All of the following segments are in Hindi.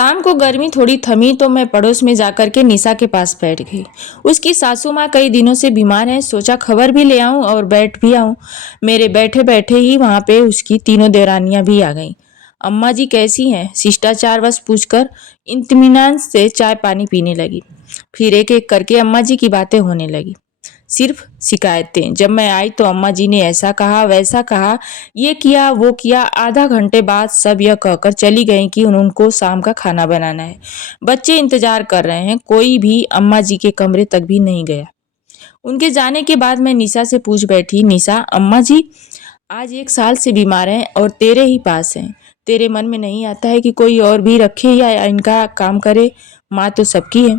शाम को गर्मी थोड़ी थमी तो मैं पड़ोस में जाकर के निशा के पास बैठ गई। उसकी सासू माँ कई दिनों से बीमार हैं, सोचा खबर भी ले आऊं और बैठ भी आऊं। मेरे बैठे बैठे ही वहां पे उसकी तीनों देवरानियां भी आ गईं। अम्मा जी कैसी हैं? शिष्टाचार बस पूछकर इत्मीनान से चाय पानी पीने लगी। फिर एक एक करके अम्मा जी की बातें होने लगी। सिर्फ शिकायतें। जब मैं आई तो अम्मा जी ने ऐसा कहा वैसा कहा, ये किया वो किया। आधा घंटे बाद सब यह कहकर चली गई कि उनको शाम का खाना बनाना है, बच्चे इंतजार कर रहे हैं। कोई भी अम्मा जी के कमरे तक भी नहीं गया। उनके जाने के बाद मैं निशा से पूछ बैठी, निशा अम्मा जी आज 1 साल से बीमार हैं और तेरे ही पास हैं। तेरे मन में नहीं आता है कि कोई और भी रखे या इनका काम करे? माँ तो सबकी है।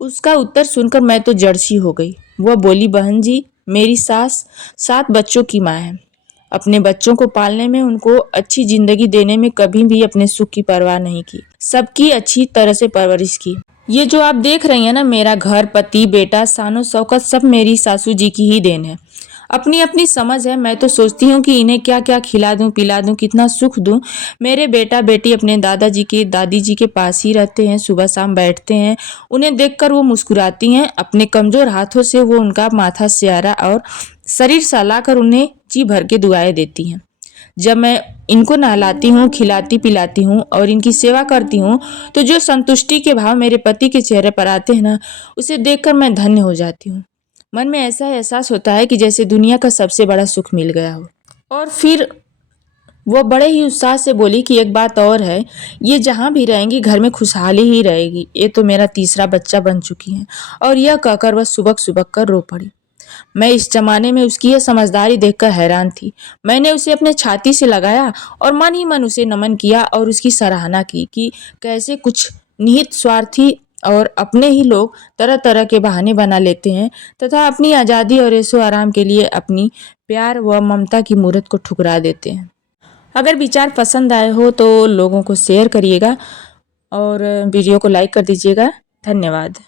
उसका उत्तर सुनकर मैं तो जड़ सी हो गई। वह बोली, बहन जी मेरी सास 7 बच्चों की माँ है। अपने बच्चों को पालने में, उनको अच्छी जिंदगी देने में कभी भी अपने सुख की परवाह नहीं की। सबकी अच्छी तरह से परवरिश की। ये जो आप देख रही हैं ना, मेरा घर, पति, बेटा, शानो शौकत सब मेरी सासू जी की ही देन है। अपनी अपनी समझ है। मैं तो सोचती हूँ कि इन्हें क्या क्या खिला दूं, पिला दूं, कितना सुख दूं। मेरे बेटा बेटी अपने दादाजी के दादी जी के पास ही रहते हैं, सुबह शाम बैठते हैं। उन्हें देखकर वो मुस्कुराती हैं। अपने कमजोर हाथों से वो उनका माथा स्यारा और शरीर सहलाकर उन्हें जी भर के दुआएं देती हैं। जब मैं इनको नहलाती हूँ, खिलाती पिलाती हूँ और इनकी सेवा करती हूँ तो जो संतुष्टि के भाव मेरे पति के चेहरे पर आते हैं ना, उसे देखकर मैं धन्य हो जाती हूँ। मन में ऐसा एहसास होता है कि जैसे दुनिया का सबसे बड़ा सुख मिल गया हो। और फिर वो बड़े ही उत्साह से बोली कि एक बात और है, ये जहाँ भी रहेंगी घर में खुशहाली ही रहेगी। ये तो मेरा तीसरा बच्चा बन चुकी है। और यह कहकर वह सुबक सुबक कर रो पड़ी। मैं इस जमाने में उसकी यह समझदारी देखकर हैरान थी। मैंने उसे अपने छाती से लगाया और मन ही मन उसे नमन किया और उसकी सराहना की कि कैसे कुछ निहित स्वार्थी और अपने ही लोग तरह तरह के बहाने बना लेते हैं तथा अपनी आज़ादी और ऐशो आराम के लिए अपनी प्यार व ममता की मूर्त को ठुकरा देते हैं। अगर विचार पसंद आए हो तो लोगों को शेयर करिएगा और वीडियो को लाइक कर दीजिएगा। धन्यवाद।